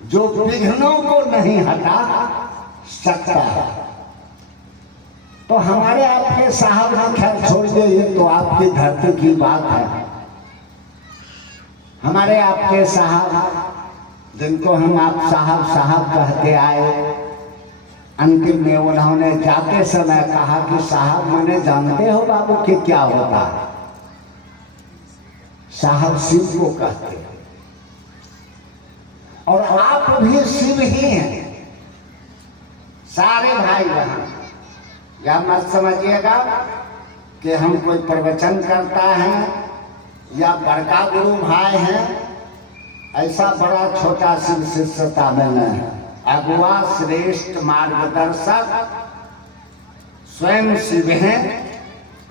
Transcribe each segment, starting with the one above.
जो विघ्नों को नहीं हटा सकता। तो हमारे आपके साहब ने खैर छोड़ दिए, ये तो आपकी धरती की बात है। हमारे आपके साहब जिनको हम आप साहब साहब कहते आए, अंतिम में उन्होंने जाते समय कहा कि साहब मैंने जानते हो बाबू कि क्या होता है? साहब शिव को कहते हैं और आप भी शिव ही हैं। सारे भाई बहन या मत समझिएगा कि हम कोई प्रवचन करता है या बड़का गुरु भाई हैं, ऐसा बड़ा छोटा शिव शिष्यता में नहीं है। अगुआ श्रेष्ठ मार्गदर्शक स्वयं शिव हैं।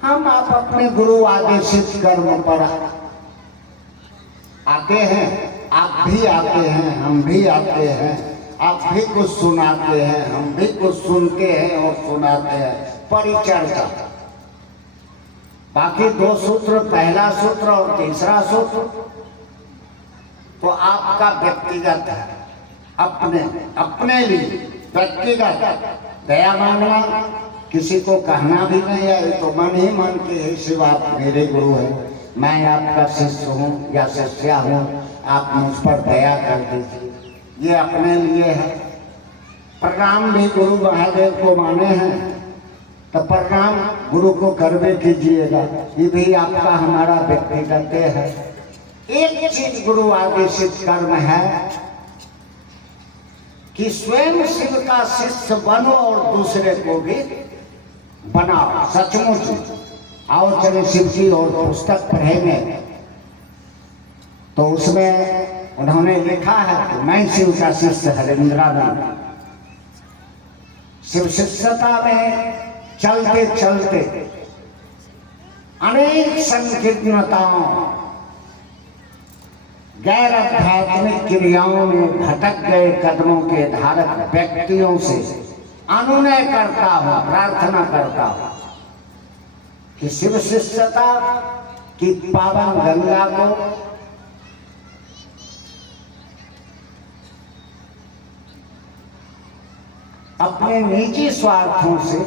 हम आप अपने गुरु आदेशित कर्म पर आते हैं, आप भी आते हैं, हम भी आते हैं, आप भी कुछ सुनाते हैं, हम भी कुछ सुनते हैं और सुनाते हैं। परिचर्चा, बाकी दो सूत्र, पहला सूत्र और तीसरा सूत्र तो आपका व्यक्तिगत है, अपने लिए व्यक्तिगत। दया मांगना किसी को कहना भी नहीं है, तो मन ही मन के हे शिव आप मेरे गुरु हैं, मैं आपका शिष्य हूँ या शिष्या हूँ, आप मुझ पर दया कर दीजिए, ये अपने लिए है। प्रणाम भी गुरु महादेव को माने हैं तो प्रणाम गुरु को करवे कीजिएगा, ये भी आपका हमारा व्यक्तिगत है। एक चीज गुरु आदेशित कर्म है कि स्वयं शिव का शिष्य बनो और दूसरे को भी बनाओ। सचमुच आओ चले शिव जी और पुस्तक पढ़ेंगे तो उसमें उन्होंने लिखा है कि मैं शिव का शिष्य हरेंद्रानंद। शिव शिष्यता में चलते चलते अनेक संकीर्णताओं, गैर आध्यात्मिक क्रियाओं में भटक गए कदमों के धारक व्यक्तियों से अनुनय करता हूं, प्रार्थना करता हूं कि शिव शिष्यता की पावन गंगा को अपने निजी स्वार्थों से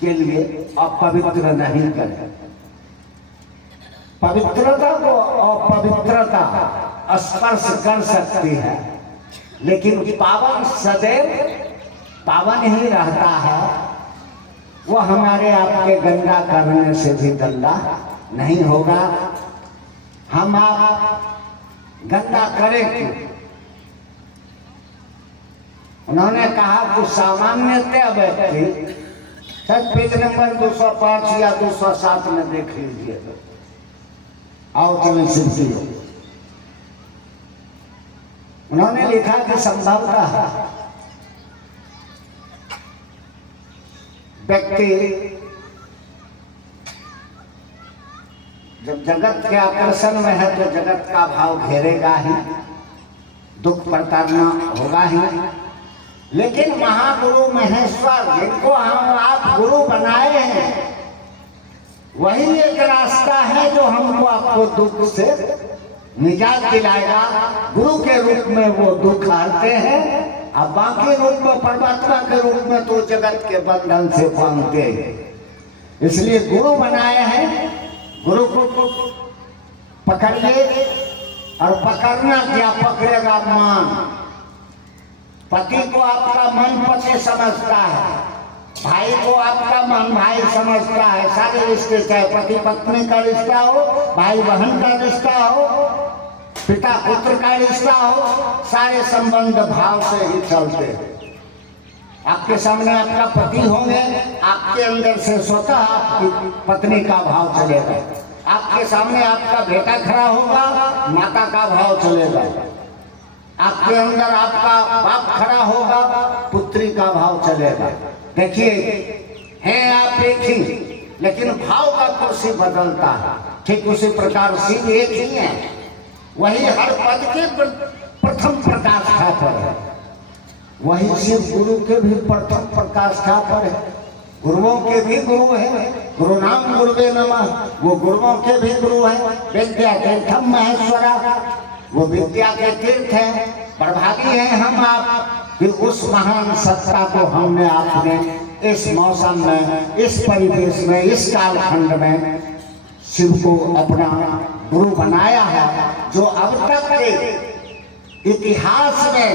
के लिए अपवित्र नहीं करें। पवित्रता को अपवित्रता स्पर्श कर सकती है, लेकिन पावन सदैव पावन ही रहता है। वो हमारे आपके गंदा करने से भी गंदा नहीं होगा। हम आप गंदा करें क्यों? उन्होंने कहा कि सामान्यतः व्यक्ति, शायद पेज नंबर 205 या 207 में देख लीजिए। आओ चले सिद्धि। उन्होंने लिखा कि संभवतः व्यक्ति जब जगत के आकर्षण में है तो जगत का भाव घेरेगा ही, दुख प्रताड़ना होगा ही। लेकिन महागुरु महेश्वर जिनको हम आप गुरु बनाए हैं, वही एक रास्ता है जो हमको आपको दुख से निजात दिलाएगा। गुरु के रूप में वो दुख हरते हैं, अब बाकी रूप में परमात्मा के रूप में तो जगत के बंधन से बांधते हैं। इसलिए गुरु बनाए हैं। गुरु को पकड़िए और पकड़ना क्या, पकड़ेगा मन। पति को आपका मन पति समझता है, भाई को आपका मन भाई समझता है। सारे रिश्ते, चाहे पति पत्नी का रिश्ता हो, भाई बहन का रिश्ता हो, पिता पुत्र का रिश्ता हो, सारे संबंध भाव से ही चलते हैं। आपके सामने आपका पति होंगे, आपके अंदर से स्वतः आपकी पत्नी का भाव चलेगा। आपके सामने आपका बेटा खड़ा होगा, माता का भाव चलेगा। आपके अंदर आपका बाप खड़ा होगा, पुत्री का भाव चलेगा। देखिए, हैं आप एक ही, लेकिन भाव का कुर्सी बदलता है। ठीक उसी प्रकार शिव एक ही है, वही हर पद के प्रथम प्रकाष्ठा पर है। वही शिव गुरु के भी प्रथम प्रकाष्ठा पर है। गुरुओं के भी गुरु है, गुरु नाम गुरुवे नमः, वो गुरुओं के भी गुरु है। विद्या तीर्थम महेश्वरा, वो विद्या के तीर्थ है। प्रभागी हैं हम आप कि उस महान सत्ता को हमने आपने इस मौसम में, इस परिवेश में, इस कालखंड में शिव को अपना गुरु बनाया है, जो अब तक के इतिहास में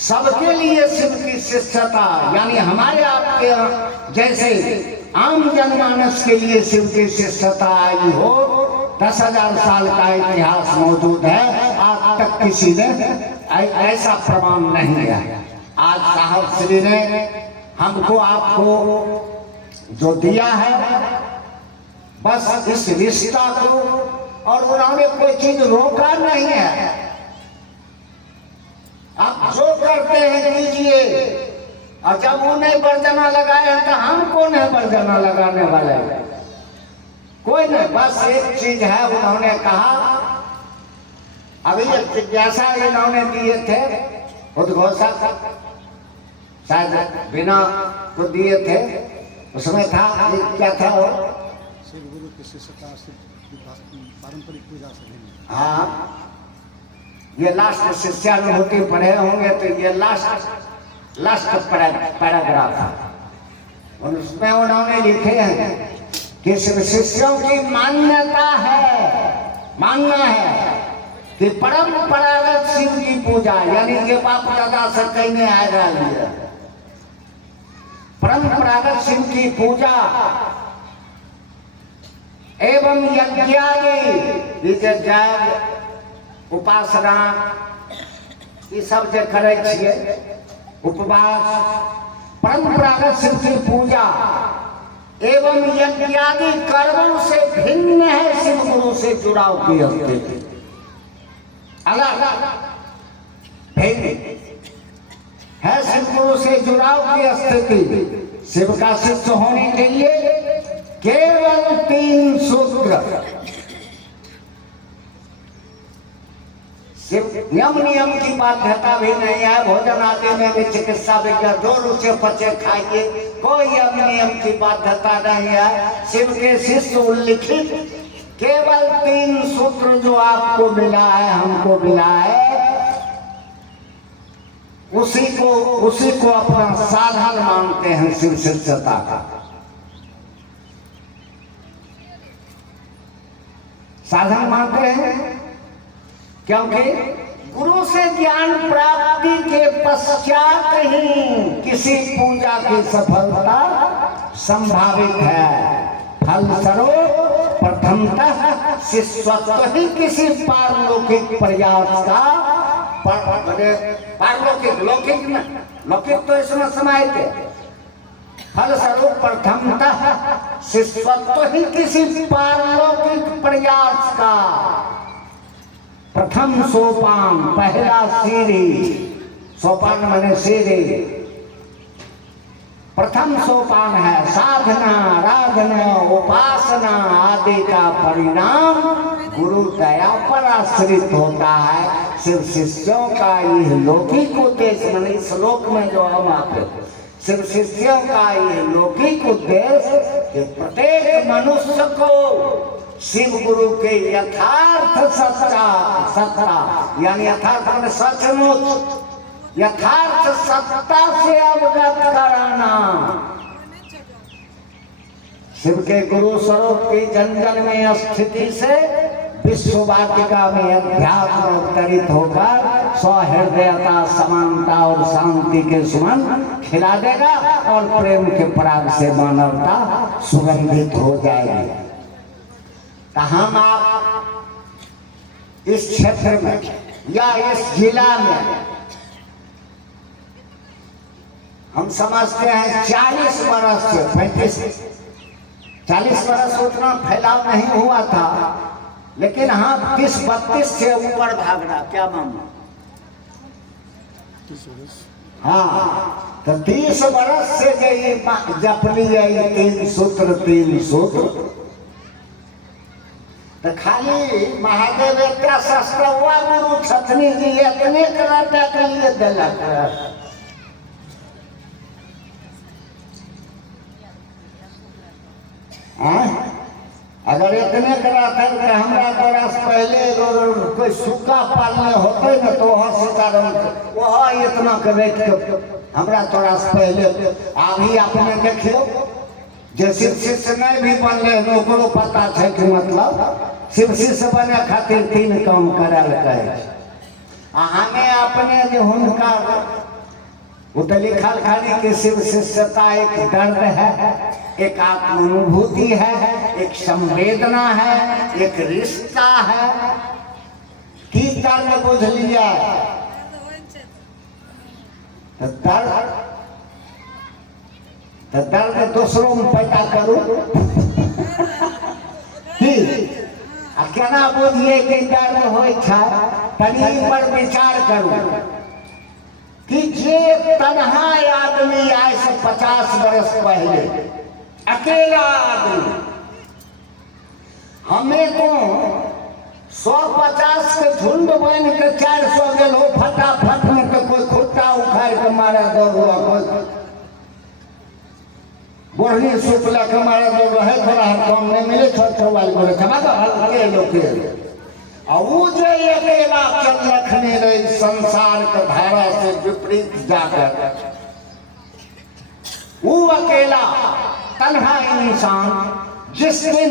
सबके लिए शिव की शिष्यता, यानी हमारे आपके जैसे आम जनमानस के लिए शिव की शिष्यता आई हो। 10,000 साल का इतिहास मौजूद है, आज तक किसी ने ऐसा प्रमाण नहीं है। आज साहब श्री ने हमको आपको जो दिया है, बस इस रिश्ता को, और उन्होंने कोई चीज रोका नहीं है। आप जो करते हैं कीजिए, और जब उन्हें बरजना लगाए तो हम कौन है बरजना लगाने वाले? कोई नहीं। बस एक चीज है, उन्होंने कहा, अभी जिज्ञासा इन्होंने दिए थे उद्घोषक, शायद बिना को दिए थे, उसमें था क्या था वो, शिव गुरु की शिष्यता पारंपरिक पूजा से। हाँ, ये लास्ट शिष्यानुभूति पढ़े होंगे तो ये लास्ट पैराग्राफ है। उसमें उन्होंने लिखे हैं कि शिष्यों की मान्यता है कि परंपरागत शिव की पूजा, यानी कि बाप दादा से कहने आ रही है, परंपरागत शिव की पूजा एवं यज्ञादि, उपासना ये सब जो करे छिए, उपवास, परंपरागत शिव की पूजा एवं यज्ञादि कर्मों से भिन्न है शिव गुरु से जुड़ाव की स्थिति, अलग भिन्न है शिव गुरु से जुड़ाव की स्थिति। शिव का शिष्य होने के लिए केवल 3 सूत्र, सिर्फ नियम की बाध्यता भी नहीं है। भोजन आदि में भी चिकित्सा विज्ञान, जो रुचे पचे खाइए, कोई नियम की बाध्यता नहीं है। शिव के शिष्य उल्लिखित केवल 3 सूत्र जो आपको मिला है, हमको मिला है, उसी को अपना साधन मानते हैं शिव शिष्यता का। साधन मानते हैं क्योंकि गुरु से ज्ञान प्राप्ति के पश्चात ही किसी पूजा की सफलता संभावित है। फलस्वरूप प्रथमतः शिष्यत्व ही किसी पारलौकिक प्रयास का, पारलौकिक, लौकिक तो इसमें समाहित है। फलस्वरूप प्रथमतः शिष्यत्व ही किसी पारलौकिक प्रयास का प्रथम सोपान, पहला सीढ़ी, सोपान माने सीढ़ी, प्रथम सोपान है। साधना, आराधना, उपासना आदि का परिणाम गुरु दया पर आश्रित होता है। शिव शिष्यों का यह लौकिक उद्देश्य, मैंने इस श्लोक में जो हम आपको, शिव शिष्यों का यह लौकिक उद्देश्य कि प्रत्येक मनुष्य को शिव गुरु के यथार्थ सत्ता, यानी यथार्थ सचमुच यथार्थ सत्ता से अवगत कराना। शिव के गुरु स्वरूप की जंगल में स्थिति से विश्व वाटिका में अध्यात्म अवतरित होकर सौहृदयता, समानता और शांति के सुमन खिला देगा और प्रेम के पराग से मानवता सुगंधित हो जाएगी। हम आप इस क्षेत्र में या इस जिला में हम समझते हैं 40 वर्ष से 40 वर्ष उतना फैलाव नहीं हुआ था, लेकिन हाँ 30-32 से ऊपर भागना, क्या मामला? हाँ, तो 30 वर्ष से जप लिए 3 सूत्र तो खाली महादेव का सस्ता हुआ गुरु छतनी जी इतने कराटा के लिए दिलक। अगर इतने करा था कि हमरा तोरा से पहले कोई सूखा पालने होते न तो वहाँ सीताराम वहाँ इतना के रेट के हमरा तोरा से पहले अभी आपने देखियो जे शिव शिष्य नहीं भी बनले ओकरो पता है कि मतलब शिव शिष्य बने खातिर 3 काम करल कहे हमें अपने जो हुनका वो तो लिखल खाली कि शिव शिष्यता एक दर्द है, एक आत्मानुभूति है, एक संवेदना है, एक रिश्ता है। की दर्द बुझ लिया तो दर्द दूसरों में पैदा करूं केना बुझिए कि दर्द होय छै तनी पर विचार करूं कि जे तन्हा आदमी आज से 50 बरस पहले अकेला आदमी हमें तो 150 के झुंड बन के 400 गेल हो फटाफट में तो कोई खुट्टा उखाड़ के मारा दौड़ हुआ कोई बोढ़नी सूप लेके मारा दौड़ रहे थोड़ा कम नहीं मिले छोड़ बोले हल्के लोग और जो अकेला चल रखने रही संसार के धारा से विपरीत जाकर वो अकेला तन्हा इंसान जिस दिन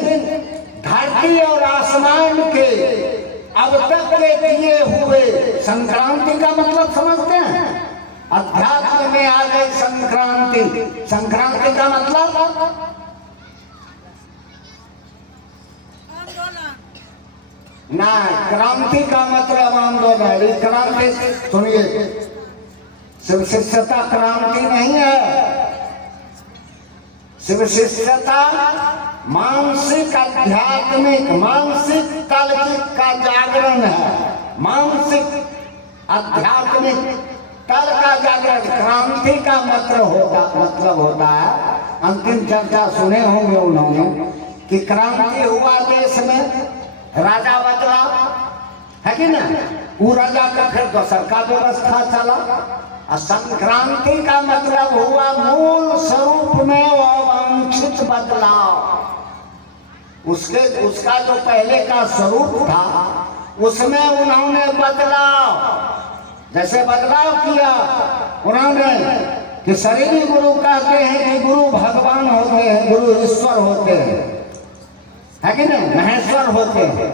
धरती और आसमान के अब तक के किए हुए संक्रांति का मतलब समझते हैं अध्यात्म में आ गई संक्रांति। संक्रांति का मतलब ना क्रांति का मतलब आंदोलन। क्रांति सुनिए शिव शिष्यता क्रांति नहीं है। शिव शिष्यता मानसिक आध्यात्मिक मानसिक तल का जागरण है। मानसिक आध्यात्मिक तल का जागरण। क्रांति का मतलब होता है अंतिम चर्चा सुने होंगे उन्होंने कि क्रांति हुआ देश में राजा बदला है कि ना वो राजा का फिर दोसर का व्यवस्था चला। और संक्रांति का मतलब हुआ मूल स्वरूप में अवांछित बदलाव। उसका जो पहले का स्वरूप था उसमें उन्होंने बदलाव जैसे बदलाव किया उन्होंने कि शरीरी गुरु कहते हैं कि गुरु भगवान होते हैं, गुरु ईश्वर होते हैं है कि नहीं, महेश्वर होते हैं।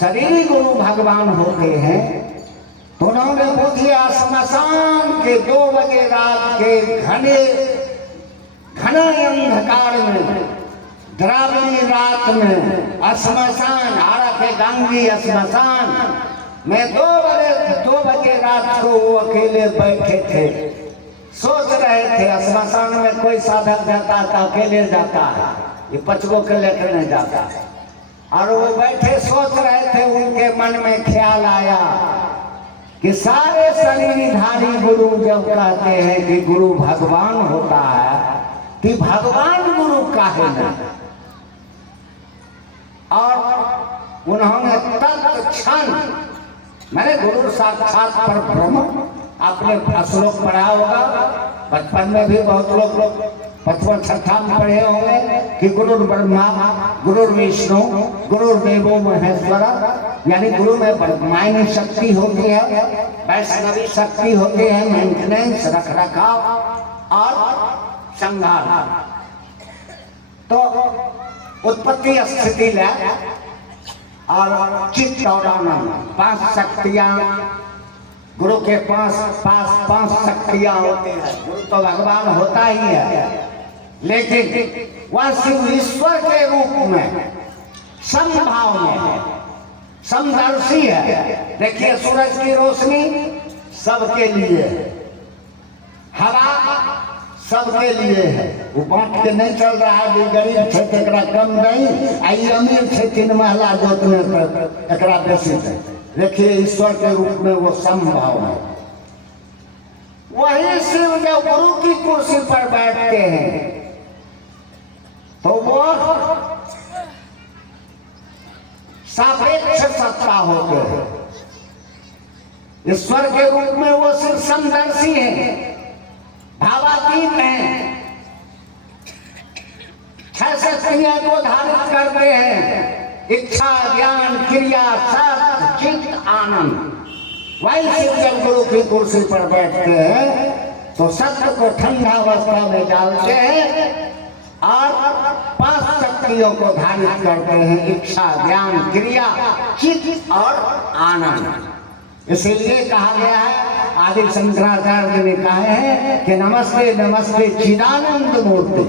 शरीरी गुरु भगवान होते हैं तो उन्होंने बुझिया श्मशान के 2 बजे रात के घने अंधकार में द्रावणी रात में श्मशान हारा के गांगी श्मशान में 2 बजे रात को वो अकेले बैठे थे। सोच रहे थे श्मशान में कोई साधक जाता था अकेले जाता है, ये 5 गो के लेकर नहीं जाता। और वो बैठे सोच रहे थे उनके मन में ख्याल आया कि सारे शरीरधारी गुरु जब कहते हैं कि गुरु भगवान होता है कि भगवान गुरु काहे नहीं। और उन्होंने तत्क्षण मैंने गुरु साक्षात पर ब्रह्म आपने श्लोक पढ़ा होगा बचपन में भी बहुत लोग 55 छठा में पढ़े होंगे कि गुरु ब्रह्मा गुरु विष्णु गुरु देवो महेश्वर यानी गुरु में ब्रह्मांड शक्ति होती है, वैष्णवी शक्ति होती है, मेंटेनेंस रख रखाव और संहार। तो उत्पत्ति स्थिति ले और चित्त और आनंद 5 शक्तियां गुरु के पास 5 शक्तियां होती है। गुरु तो भगवान होता ही है लेकिन वह शिव ईश्वर के रूप में समभाव में समदर्शी है। देखिए सूरज की रोशनी सबके लिए, हवा सबके लिए है, वो बांट के नहीं चल रहा है। जो गरीब है एकरा कम नहीं, आई अमीर है 3 महला जोतने पर एकरा बेसी है। देखिए ईश्वर के रूप में वो समभाव है। वही शिव जब गुरु की कुर्सी पर बैठते हैं तो वो सापेक्ष सत्ता होते हैं। ईश्वर के रूप में वो सिर्फ समदर्शी है, भावातीत है, छह शक्तियां को धारित करते हैं, इच्छा, ज्ञान, क्रिया, सत्य, चित्त, आनंद। वैसे जब गुरु की कुर्सी पर बैठते हैं तो सत्य को ठंडा अवस्था में डालते हैं और पांच शक्तियों को धारित करते हैं, इच्छा, ज्ञान, क्रिया, चित्त और आनंद। इसीलिए कहा गया है, आदि शंकराचार्य ने कहा है कि नमस्ते नमस्ते चिदानंद मूर्ति।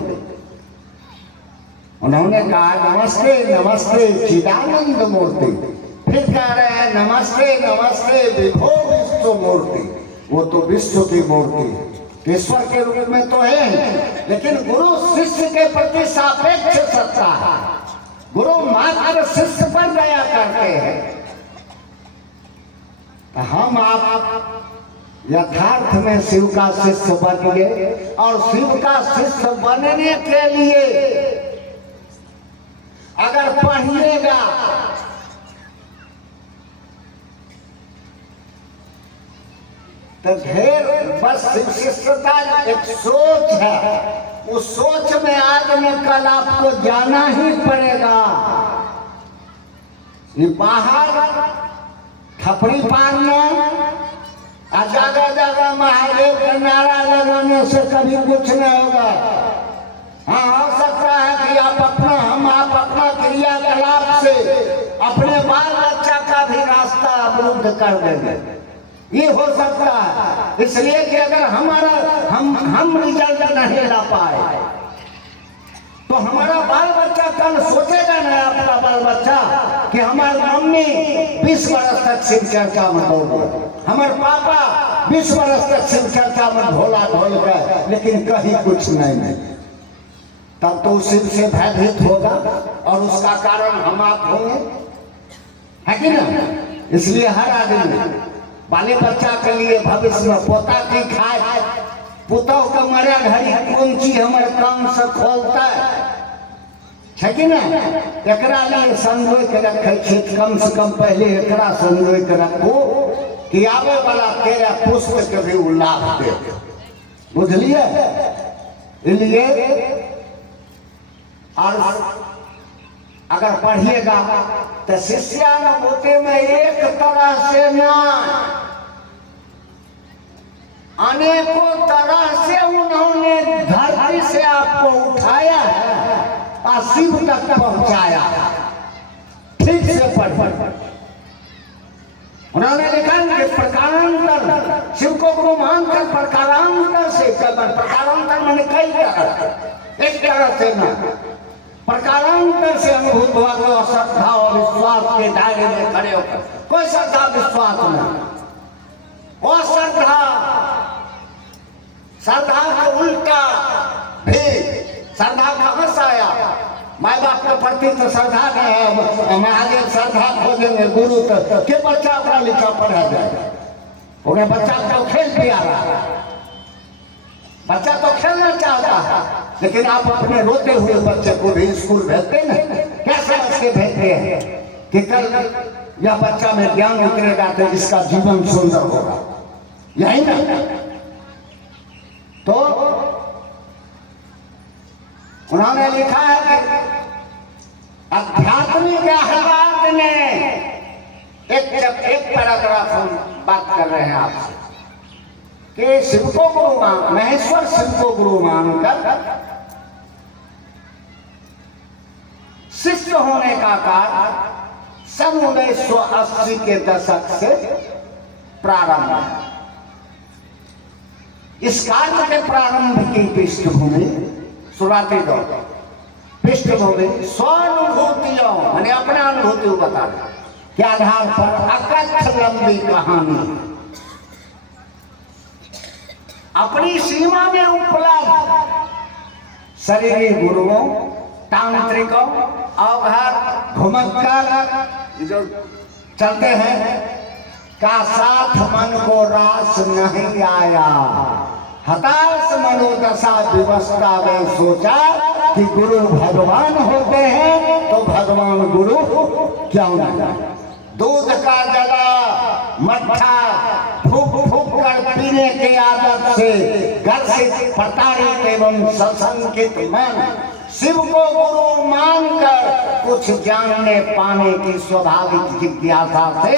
उन्होंने कहा नमस्ते नमस्ते चिदानंद मूर्ति। फिर कह रहे हैं नमस्ते नमस्ते विभो विश्व मूर्ति। वो तो विश्व की मूर्ति है, ईश्वर के रूप में तो है, लेकिन गुरु शिष्य के प्रति सापेक्ष सत्ता है। गुरु मात्र शिष्य पर दया करते हैं। हम आप यथार्थ में शिव का शिष्य बनिए और शिव का शिष्य बनने के लिए अगर पढ़िएगा तो ढेर बस शिष्यता एक सोच है, उस सोच में आज में कल आपको जाना ही पड़ेगा। ये बाहर थपड़ी पारना और जगह जगह महादेव का नारा लगाने से कभी कुछ नहीं होगा। हाँ, हो सकता है कि आप अपना क्रियाकलाप से अपने बाल बच्चा का भी रास्ता अवरुद्ध कर देंगे, ये हो सकता है। इसलिए कि अगर हम रिजल्ट नहीं ला पाए तो हमारा बाल बच्चा कल सोचेगा ना, आपका बाल बच्चा, कि हमारी मम्मी 20 वर्ष तक शिव चर्चा में हो गए, हमारे पापा 20 वर्ष तक शिव चर्चा में ढोला ढोल गए, लेकिन कहीं कुछ नहीं। तब तो शिव से भयभीत होगा और उसका कारण हम आप होंगे, है कि ना। इसलिए हर आदमी बाले बच्चा के लिए भविष्य में पोता की खाए, पुतौ का मरे घड़ी कौन चीज हमारे काम से खोलता है कि ना। एकरा लिए संजोए के रखे छी, कम से कम पहले एकरा संजोए के रखो कि आवे वाला तेरा पुस्तक के भी उल्लाभ दे, बुझलिए। इसलिए और अगर पढ़िएगा तो शिष्यानुभूति में एक तरह से ना अनेकों तरह से उन्होंने धरती से आपको उठाया है और शिव तक पहुंचाया। ठीक से पढ़ उन्होंने लिखा कि प्रकारांतर, शिव को गुरु मानकर प्रकारांतर से, प्रकारांतर मैंने कई तरह, एक तरह से ना, प्रकारांतर से अनुभूत हुआ तो श्रद्धा और विश्वास के दायरे में खड़े होकर, कोई श्रद्धा विश्वास नहीं, वो श्रद्धा का उल्टा भी। श्रद्धा कहां से आया? माँ बाप के प्रति तो श्रद्धा नहीं है, महादेव श्रद्धा खोजेंगे गुरु तो के बच्चा अपना लिखा पढ़ा जाएगा। उन्हें बच्चा तो खेल भी आ रहा है, बच्चा तो खेलना चाहता है, लेकिन आप अपने रोते हुए बच्चे को भी स्कूल भेजते ना, कैसे बच्चे भेजते हैं कि कल यह बच्चा में ज्ञान उतरेगा तो इसका जीवन सुंदर होगा, यही ना। तो उन्होंने लिखा है कि आध्यात्मिक अहवाद ने एक पैराग्राफ हम बात कर रहे हैं आपसे कि शिव को गुरु मान, महेश्वर शिव को गुरु मानकर शिष्य होने का कार्य सन 1980 के दशक से प्रारंभ है। इस कार्य के प्रारंभ की पृष्ठभूमि, शुरुआती दौर पृष्ठभूमि स्वानुभूतियों, मैंने अपना अनुभूति बता के आधार पर अकथ लंबी कहानी अपनी सीमा में उपलब्ध शरीरी गुरुओं, तांत्रिकों, अवघर घुमक्कर जो चलते हैं का साथ मन को रास नहीं आया। हताश मनोदशा विवस्था में सोचा कि गुरु भगवान होते हैं तो भगवान गुरु क्यों नहीं। दूध का जला मट्ठा फूक फूक कर पीने की आदत से ग्रसित, प्रताड़ित एवं सशंकित मन शिव को गुरु मानकर कुछ जानने पाने की स्वाभाविक जिज्ञासा से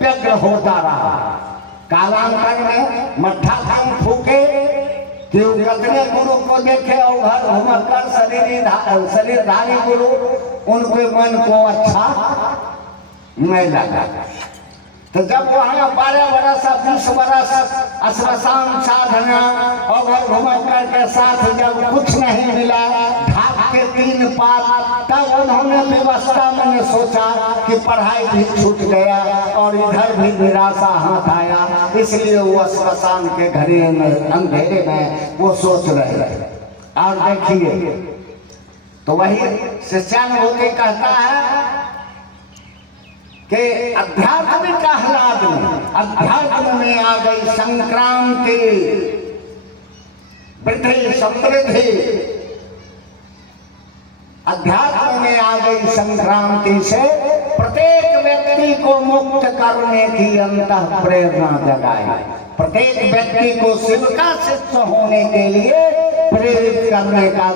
व्यग्र होता रहा। कालांतर में मट्ठा खान फूके कि कितने गुरु को देखे और घर घूमकर शरीरधारी गुरु उनके मन को अच्छा नहीं लगा। तो जब वहाँ 12 बरस 20 बरस श्मशान साधना और घर घूमकर के साथ जब कुछ नहीं मिला, ढाक के 3 पात, तब उन्होंने व्यवस्था में सोचा कि पढ़ाई भी छूट गया और इधर भी निराशा हाथ आया, इसलिए वो श्मशान के घरे में अंधेरे में वो सोच रहे थे। और देखिए तो वही शिष्यानुभूति कहता है कि आध्यात्मिक आह्लाद में अध्यात्म में आ गई संक्रांति, वृद्धि समृद्धि। अध्यात्म में आ गई संक्रांति से प्रत्येक व्यक्ति को मुक्त करने की अंतः प्रेरणा जगाई, प्रत्येक व्यक्ति को शिव का शिष्य होने के लिए प्रेरित करने का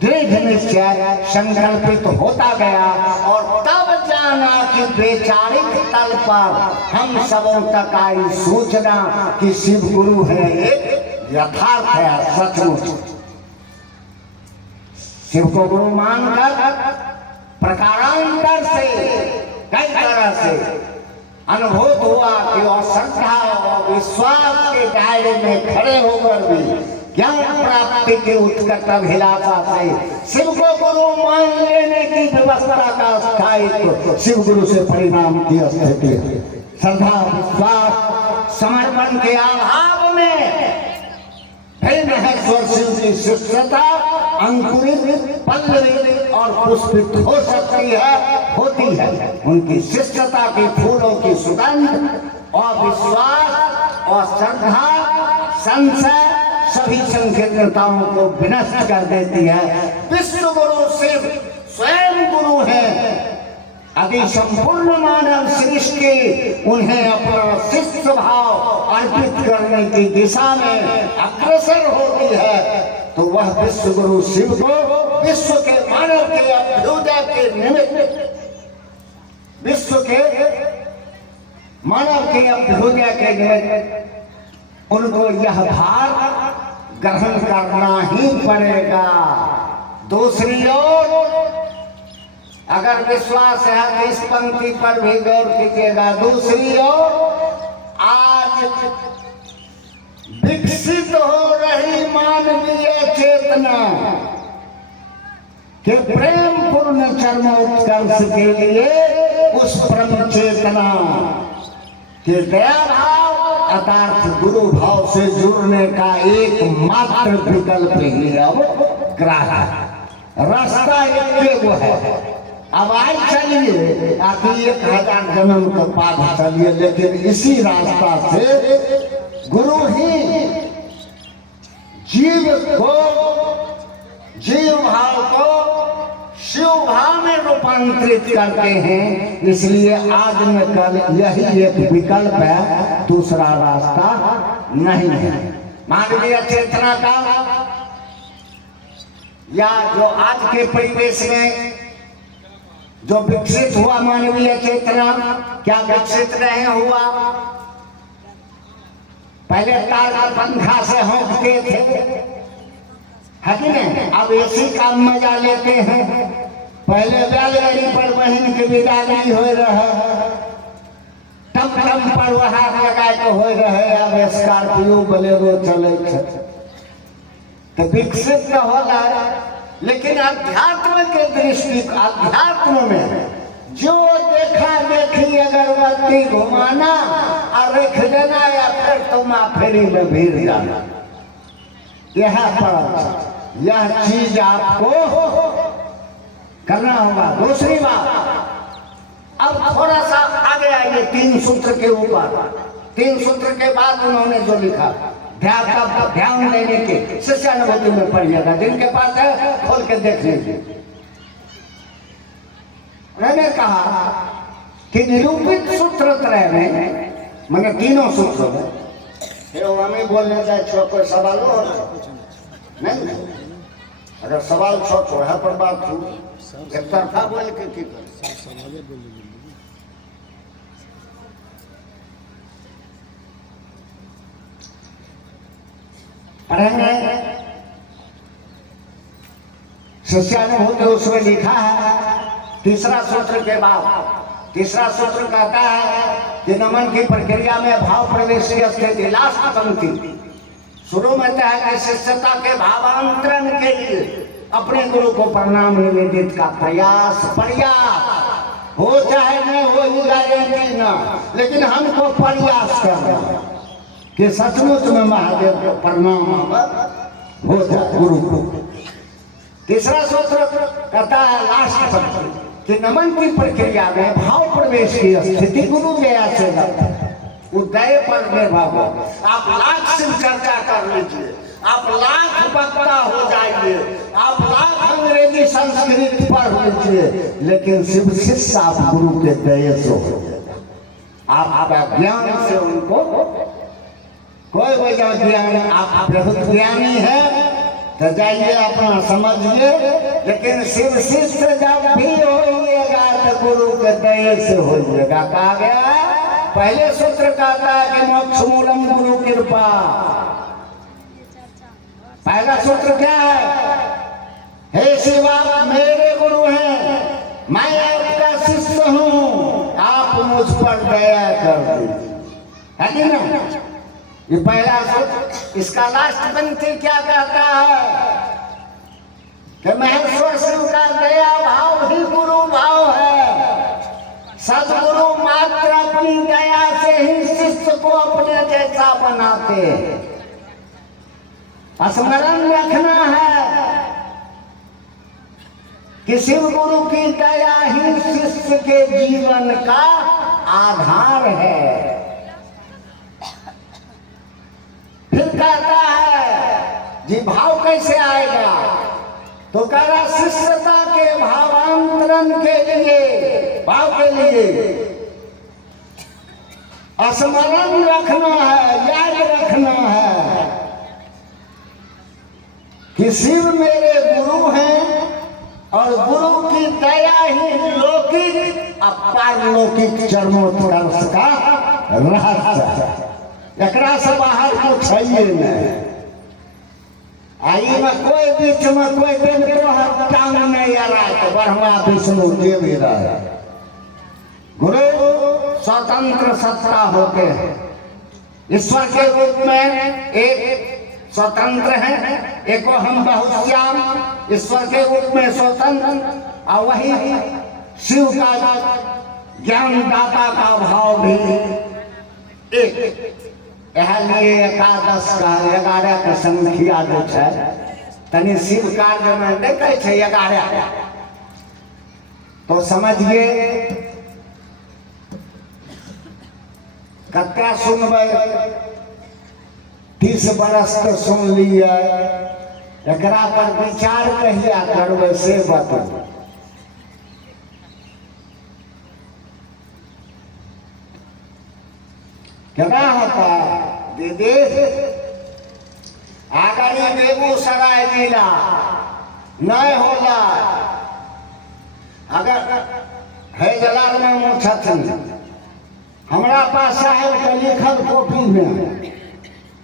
दृढ़ निश्चय संकल्पित होता गया। और तब जाना कि वैचारिक तल पर हम सबों तक आई सूचना कि शिव गुरु है एक यथार्थ है, सचमुच। शिव को गुरु मानकर प्रकारांतर से कई तरह से अनुभूत हुआ कि और श्रद्धा और विश्वास के दायरे में खड़े होकर भी ज्ञान प्राप्ति की उत्कट अभिलाषा से शिव को गुरु मान लेने की व्यवस्था का स्थायित्व शिव गुरु से परिणाम की स्थिति। श्रद्धा विश्वास समर्पण के अभाव में महेश्वर शिव की शिष्यता अंकुरित पल्लवित और पुष्पित हो सकती है, होती है। उनकी शिष्यता की फूलों की सुगंध और विश्वास और श्रद्धा संशय सभी संकीर्णताओं को विनष्ट कर देती है। विश्व गुरु शिव स्वयं गुरु है। अति संपूर्ण मानव सृष्टि उन्हें अपना शिष्य भाव अर्पित करने की दिशा में अग्रसर होती है, तो वह विश्व गुरु शिव को विश्व के मानव के अभ्युदय के निमित्त, विश्व के मानव के अभ्युदय के निमित्त उनको यह भार ग्रहण करना ही पड़ेगा। दूसरी ओर अगर विश्वास है तो इस पंक्ति पर भी गौर कीजिएगा। दूसरी ओर आज विकसित हो रही मानवीय चेतना के प्रेम पूर्ण चरमोत्कर्ष के लिए उस परम चेतना के दया भाव अर्थात गुरु भाव से जुड़ने का एकमात्र विकल्प ही अब ग्राह्य रास्ता एक है। अब आज चलिए आखिर 1000 जन्म के बाद चलिए, लेकिन इसी रास्ता से गुरु ही जीव को, जीव भाव को शिव भाव में रूपांतरित करते हैं। इसलिए आज में कल यही एक विकल्प है, दूसरा रास्ता नहीं है। मानवीय चेतना का या जो आज के परिवेश में जो विकसित हुआ मानवीय चेतना, क्या विकसित नहीं हुआ? पहले तार का पंखा से होंकते थे, है कि नहीं? अब एसी का मजा लेते हैं। पहले बैलगाड़ी पर बहन के विदाई हो रहा, टम पर वहां लगा के हो रहे, अब स्कॉर्पियो बोलेरो चले। तो विकसित तो होगा, लेकिन अध्यात्म के दृष्टि, अध्यात्म में जो देखा देखी अगरबत्ती घुमाना और रख देना या फिर तुम फेरी में भीड़ जाना, यह पर यह चीज आपको करना होगा। दूसरी बात, अब थोड़ा सा आगे आइए 3 सूत्र के ऊपर। 3 सूत्र के बाद उन्होंने जो लिखा ध्यान देने के शिष्यानुभूति में पढ़िएगा, जिनके पास है खोल के देख लीजिए। उन्होंने कहा कि निरूपित सूत्र त्रय में, मैंने तीनों सूत्रों में, फिर हमें बोलने जाए कोई सवाल हो नहीं, अगर सवाल छोट हो है पर बात हो एक तरफा बोल के की कर सवाल बोल रही पढ़ेंगे शिष्यानुभूति उसमें लिखा है तीसरा सूत्र के बाद तीसरा सूत्र कहता है कि नमन की प्रक्रिया में भाव प्रवेश की स्थिति लास्ट पंक्ति शुरू में तय है शिष्यता के भावांतरण के लिए अपने गुरु को प्रणाम निवेदित का प्रयास पर्याप्त हो चाहे न हो ये गारंटी ना लेकिन हमको प्रयास करना कि सचमुच में महादेव को प्रणाम हो जाए गुरु को। तीसरा सूत्र कहता है लास्ट पर कि नमन की प्रक्रिया में भाव प्रवेश की स्थिति गुरु दया से लगता है उदय पर निर्भर हो। आप लाख शिव चर्चा कर लीजिए आप लाख वक्ता हो जाइए आप लाख अंग्रेजी संस्कृत पढ़ लीजिए लेकिन शिव शिष्य आप गुरु के दया से हो आपका ज्ञान से उनको कोई वजह ज्ञान आप बहुत ज्ञानी है तो जाइए अपना समझिए लेकिन शिव शिष्य जब भी होइएगा तो गुरु के दया से होइएगा। कहा गया पहले सूत्र कहता है कि मोक्ष मूलम गुरु कृपा। पहला सूत्र क्या है हे शिव आप मेरे गुरु हैं मैं आपका शिष्य हूँ आप मुझ पर दया कर दीजिए है कि ना। ये पहला सूत्र इसका लास्ट पंक्ति क्या कहता है कि महेश्वर शिव का दया भाव ही गुरु भाव है सदगुरु मात्र अपनी दया से ही शिष्य को अपने जैसा बनाते स्मरण रखना है कि शिव गुरु की दया ही शिष्य के जीवन का आधार है। फिर कहता है जी भाव कैसे आएगा तो कह रहा शिष्यता के भावांतरण के लिए भाव के लिए स्मरण रखना है याद रखना है कि शिव मेरे गुरु हैं और गुरु की दया ही लौकिक अपारलौकिक चरमोत्कर्ष का रहस्य है। एकरा से बाहर कुछ है नहीं आई में कोई बीच में कोई दिन तो टांग नहीं आ रहा तो ब्रह्मा विष्णु देव ही रहा गुरु स्वतंत्र सत्ता होते हैं ईश्वर के रूप में एक स्वतंत्र है एक हम बहुश्याम ईश्वर के रूप में स्वतंत्र और वही शिव का ज्ञानदाता का भाव भी एक लिए एकादश का 11 का संख्या जो है तनी शिव कार्य में नहीं कहे 11 तो समझिए कत्या सुनबे 30 बरस तो सुन लिया एकरा पर विचार कहिया करबे से बताओ। क्या होता है दीदी अगर ये बेगूसराय जिला नहीं होला अगर है जलाल में मुछन हमारा पास साहेब के लिखल कॉपी में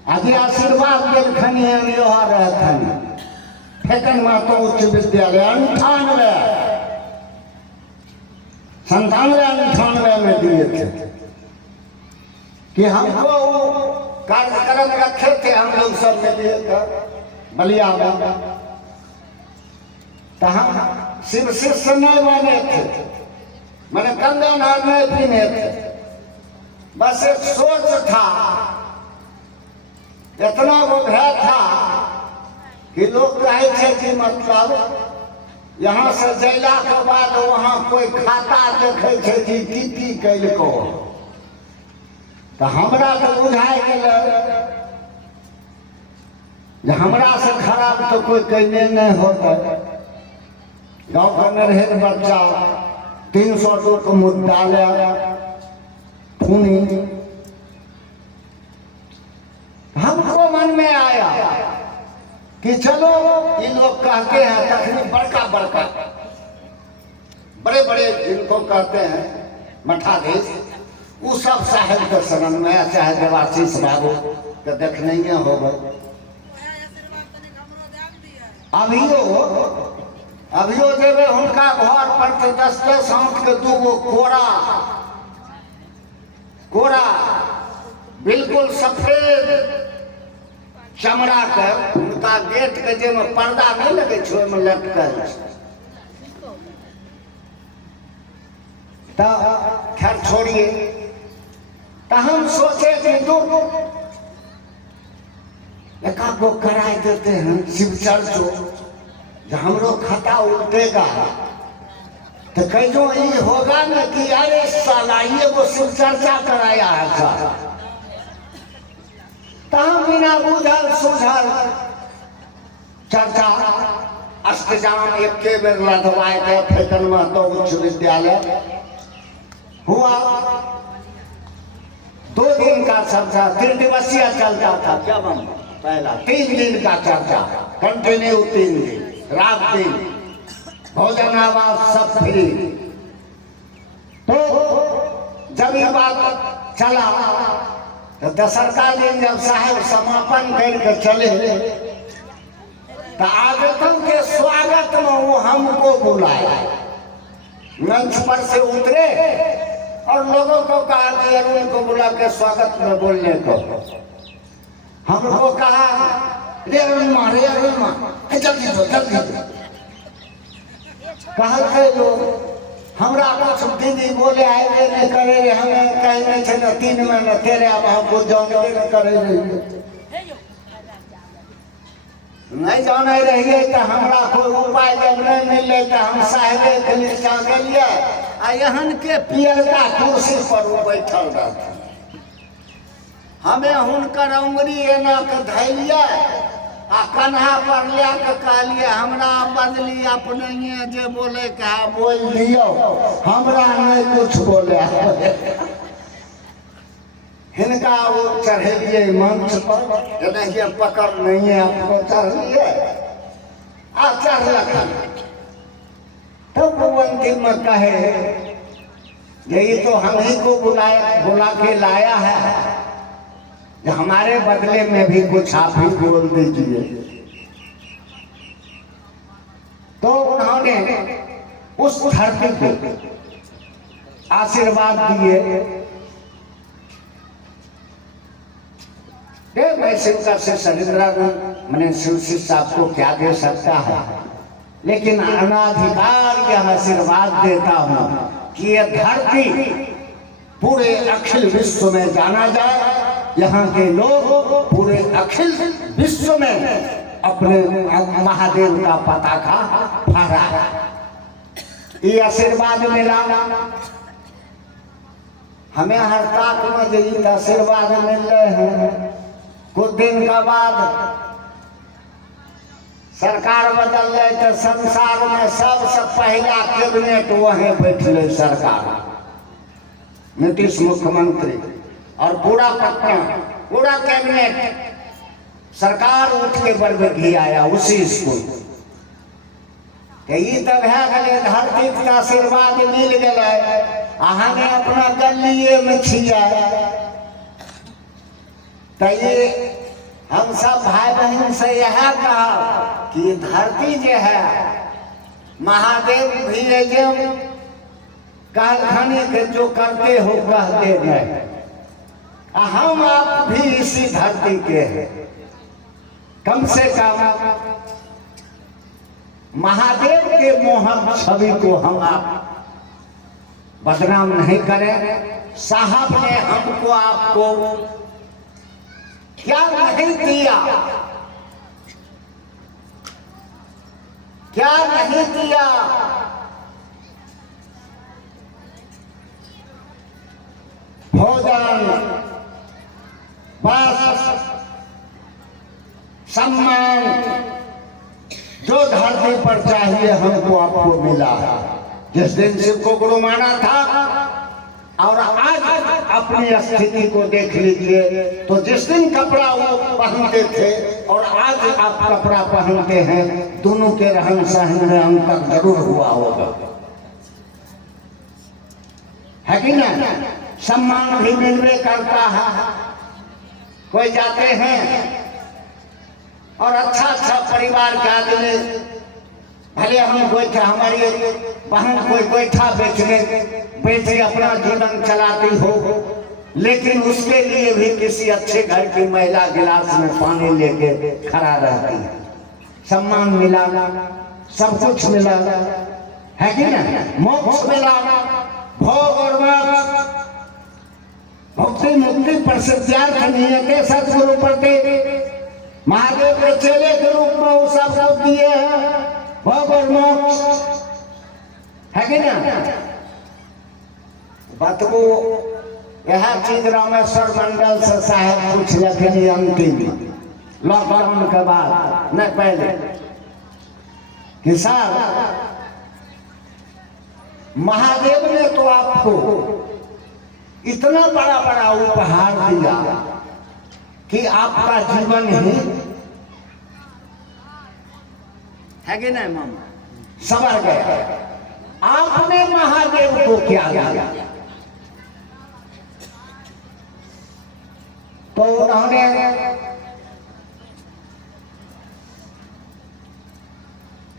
आज आशीर्वाद दिल खनी रहथन फेकन मातो उच्च विद्यालय 97 में दिए थे कि हमको कार्यक्रम रखे थे हम लोग सब मिलकर बलिया में तो हम शिव शिष्य नहीं बने थे मैंने कंगन हाथ में पीने थे बस एक सोच था इतना वो भय था कि लोग कहे थे कि मतलब यहाँ से जैला के बाद वहाँ कोई खाता देखे थे कि की कैल को तो हमरा तो बुझाए गया हमरा से खराब तो कोई कहने नहीं होता। गाँव का नरहेर बच्चा 300 को मुद्दा ले खूनी हमको मन में आया कि चलो ये लोग कहते हैं तखनी बड़का बड़का बड़े बड़े जिनको कहते हैं मठाधीश, वो सब साहेब के शरण में चाहे देवाशीष बाबू के देखने हो गए। अभियो जेबे उनका घर पर तो 10-10 हाथ के 2 कोरा बिल्कुल सफेद चमड़ा के उनका गेट के जे में पर्दा नहीं लगे छो में लटकल तो खैर छोड़िए। तो हम सोचे कि एका को कराए देते हैं शिव चर्चो, जो हमरो खाता उल्टेगा तो कैजो ये होगा न कि अरे साला ये वो शिव चर्चा कराया है सर। तब बिना बुझल सुझल चर्चा अष्टजाम एक के बेर लधवाए थे फेकन में तो उच्च विद्यालय हुआ। 2 दिन का चर्चा 3 दिवसीय चलता था। क्या बन पहला 3 दिन का चर्चा कंटिन्यू 3 दिन रात दिन भोजन आवाज सब फ्री। तो जब ये बात चला तो दशरथा दिन जब साहेब समापन करके चले तो आगतों के स्वागत में वो हमको बुलाया, मंच पर से उतरे और लोगों को कहा कि अरुण को बुला के स्वागत में बोलने को। हमको कहा रे अरुण माँ जल्दी दो कहते लोग हमरा कुछ दीदी बोले आए नहीं करे हमें कहने थे न 3 महीने तेरे अब हमको जानबे न करे नहीं जाने रहिए तो हमरा कोई उपाय जब नहीं मिले तो हम साहेबे के नीचा गेलिए आ यहन के पियरका कुर्सी पर वो बैठल रहते। हमें हुनकर उंगली एना के धैलिए आ कन्हा पर ले के कहलिए हमरा बदली अपने ये जे बोले का बोल दियो, हमरा नहीं कुछ बोले। हिनका वो चढ़ेलिए मंच पर ये पकड़ नहीं है आपको चढ़िए आ चढ़ तब वो अंतिम में कहे यही तो हम ही को बुला के लाया है, हमारे बदले में भी कुछ आप ही बोल दीजिए। तो उन्होंने उस धरती को आशीर्वाद दिए। मैं शिवकर से सरिंद्रानंद मैंने शिव शिष्य आपको क्या दे सकता है, लेकिन अनाधिकार यह आशीर्वाद देता हूं कि यह धरती पूरे अखिल विश्व में जाना जाए, यहाँ के लोग पूरे अखिल विश्व में अपने महादेव का पताका फहरा। ये आशीर्वाद मिला हमें। हर ताक में जो आशीर्वाद मिल रहे हैं, कुछ दिन का बाद सरकार बदल गए तो संसार में सबसे पहला कैबिनेट वहीं बैठले सरकार, नीतीश मुख्यमंत्री और पूरा पटना पूरा कैबिनेट सरकार उठ के बरबेघी आया उसी स्कूल। ये तब है धरती का आशीर्वाद मिल गए, हमें अपना गलिए में छिया। तो ये हम सब भाई बहन से यह कहा कि धरती जो है महादेव भी कारखाने के जो करते हो कहते हैं, हम आप भी इसी धरती के हैं। कम से कम महादेव के मोहक छवि को हम आप बदनाम नहीं करें। साहब ने हमको आपको क्या नहीं दिया, क्या नहीं दिया। भोजन, बस, सम्मान जो धरती पर चाहिए हमको आपको मिला। जिस दिन शिव को गुरु माना था और आज अपनी स्थिति को देख लीजिए, तो जिस दिन कपड़ा वो पहनते थे और आज आप कपड़ा पहनते हैं, दोनों के रहन सहन में अंतर जरूर हुआ होगा, है कि ना? सम्मान भी मिलवे करता है। कोई जाते हैं और अच्छा अच्छा परिवार के आदमी, भले हम गोईठा, हमारी बहन कोई गोईठा बेच के अपना जीवन चलाती हो, लेकिन उसके लिए भी किसी अच्छे घर की महिला गिलास में पानी लेके खड़ा रहती है। सम्मान मिला, सब कुछ मिला, है कि ना? मोक्ष मिला, भोग और मोक्ष, मुक्ति मुक्ति प्रसिद्धार्थ नियते सतगुरु प्रति महादेव के चेले के रूप में वो सब दिए हैं, भोग और मोक्ष, है कि ना? बतबू यह चीज रामेश्वर मंडल से साहब पूछ लखनी अंतिम लॉकडाउन के बाद, न पहले, कि साहब महादेव ने तो आपको इतना बड़ा बड़ा उपहार दिया कि आपका जीवन ही, है कि नहीं मामा, संवर गया। आपने महादेव को क्या दिया? तो उन्होंने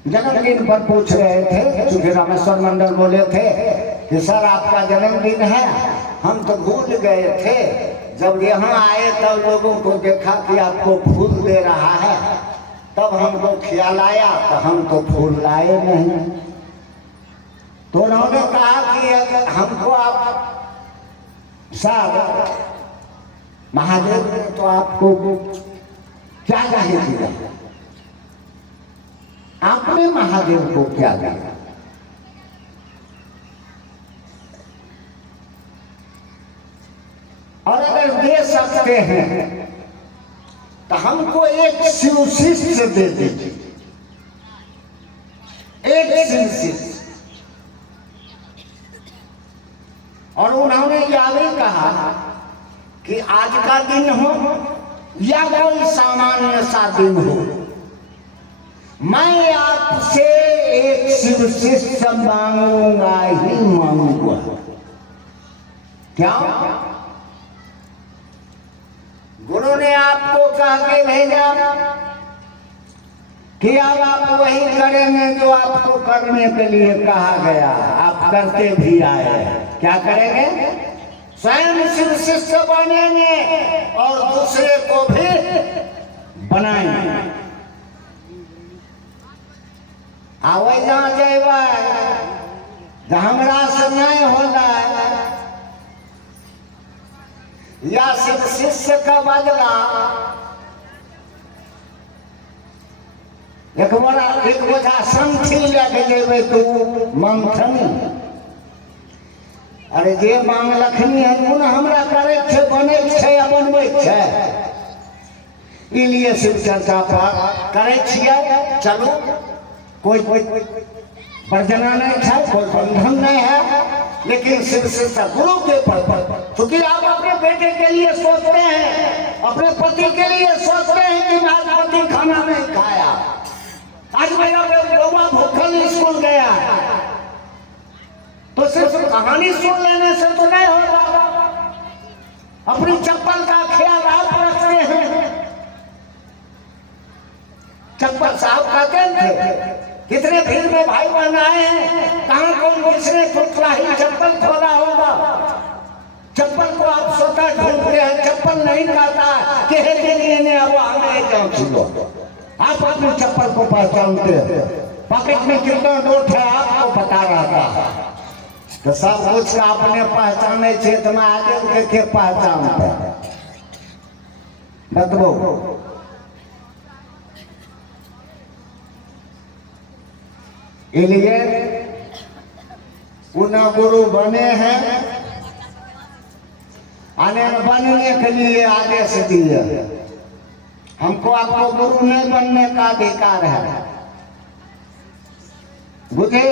जन्मदिन पर पूछ रहे थे, क्योंकि रामेश्वर मंडल बोले थे कि सर आपका जन्मदिन है, हम तो भूल गए थे। जब यहाँ आए तब लोगों को देखा कि आपको फूल दे रहा है, तब हमको ख्याल आया, तो हम तो फूल लाए नहीं। तो उन्होंने कहा कि अगर हमको आप साहब महादेव ने तो आपको क्या नहीं दिया, आपने महादेव को क्या दिया? और अगर दे सकते हैं तो हमको एक शिव शिष्य दे दीजिए, एक शिव शिष्य। और उन्होंने यह भी कहा कि आज का दिन हो या कोई सामान्य सा दिन हो, मैं आपसे एक शिव शिष्य मांगूंगा ही मांगूंगा। क्या? गुरु ने आपको कह के भेजा कि अब आप वही करेंगे जो आपको करने के लिए कहा गया, आप करते भी आए। क्या करेंगे? स्वयं शिव शिष्य बनेंगे और दूसरे को भी बनाएंगे। आवे जहाँ जेबा हमरा से नहीं होला, या शिव शिष्य का बदला एक बोझा संठी लेके जेबे तू मंथनी। अरे जे मांग लखनी है उन हमरा करे छे, बने छे या बनबै छे, इसलिए शिव चर्चा पर करे छिए। चलो कोई वर्जना नहीं है, कोई बंधन नहीं है, लेकिन शिव शिष्य गुरु के पर, क्योंकि आप अपने बेटे के लिए सोचते हैं, अपने पति के लिए सोचते हैं कि आज पति खाना नहीं खाया, आज मेरा बउआ भूखल स्कूल गया, तो सिर्फ कहानी सुन लेने से तो नहीं होगा। अपनी चप्पल का ख्याल आप रखते हैं। चप्पल साहब कहते थे कितने भीड़ में भाई बहन आए हैं, कहां कौन किसने ही चप्पल खोला होगा। चप्पल को आप स्वतः ढूंढते हैं, चप्पल नहीं कहता कि आप अपनी चप्पल को पहचानते हैं। पॉकेट में कितना नोट है आपको बता रहा था, तो सब कुछ आपने पहचाने क्षेत्र में आगे के पहचानते बतबो। इसलिए उन्हें गुरु बने हैं, आने बनने के लिए आदेश दिए। हमको आपको गुरु नहीं बनने का अधिकार है, बुझे?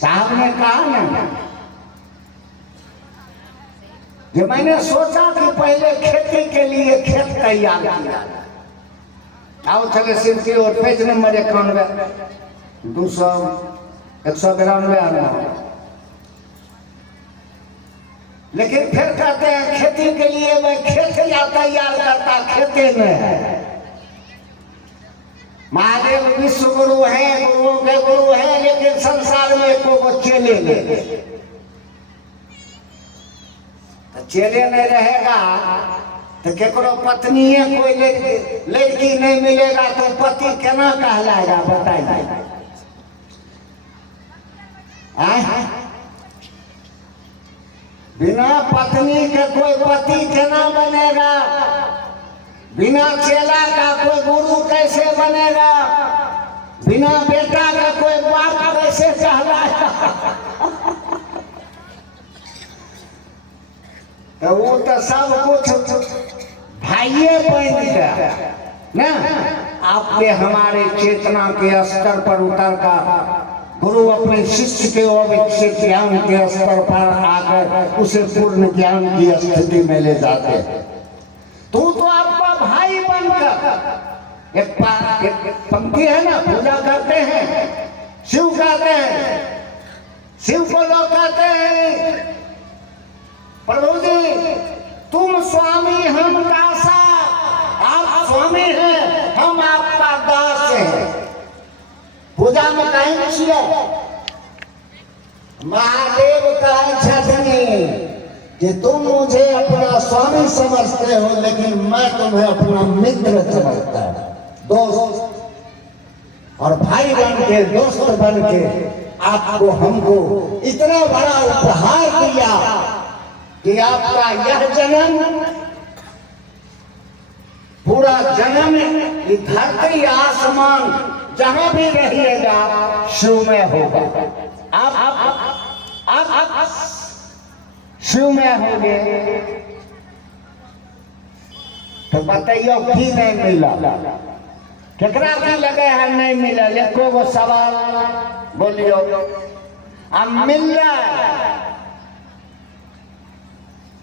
साहब ने कहा ना कि मैंने सोचा कि पहले खेती के लिए खेत तैयार किया। आओ चले सिंधी और पेज नंबर 91 200 192 आना। लेकिन फिर कहते हैं खेती के लिए मैं खेत या तैयार करता, खेते में है। महादेव विश्व गुरु है, गुरुओं के गुरु है, लेकिन संसार में को चेले ले चेले नहीं रहेगा तो केकरो पत्नी कोई लड़की नहीं मिलेगा तो पति केना कहलाएगा बताइए। बिना पत्नी के कोई पति केना बनेगा? बिना चेला का कोई गुरु कैसे बनेगा? बिना बेटा का कोई बाप कैसे कहलाएगा? तो वो तो सब कुछ भाइये बन गया ना। आपके हमारे चेतना के स्तर पर उतर कर गुरु अपने शिष्य के अविकसित ज्ञान के स्तर पर आकर उसे पूर्ण ज्ञान की स्थिति में ले जाते हैं। तो आपका भाई बनकर एक पंक्ति है ना, पूजा करते हैं, शिव कहते हैं, शिव को लोग कहते हैं प्रभु जी तुम स्वामी हम दासा, आप स्वामी हैं हम आपका दास हैं। पूजा में कहीं छिए महादेव कहे छथिन कि तुम मुझे अपना स्वामी समझते हो, लेकिन मैं तुम्हें अपना मित्र समझता हूं, दोस्त और भाई बन के, दोस्त बन के आपको हमको इतना बड़ा उपहार दिया कि आपका यह जन्म पूरा जन्म ये धरती आसमान जहां भी रहिएगा शिव में होगा। आप शिव में होंगे तो बताइयो की नहीं मिला? केकरा की लगे है नहीं मिला? एको गो सवाल बोलियो। अब मिल जाए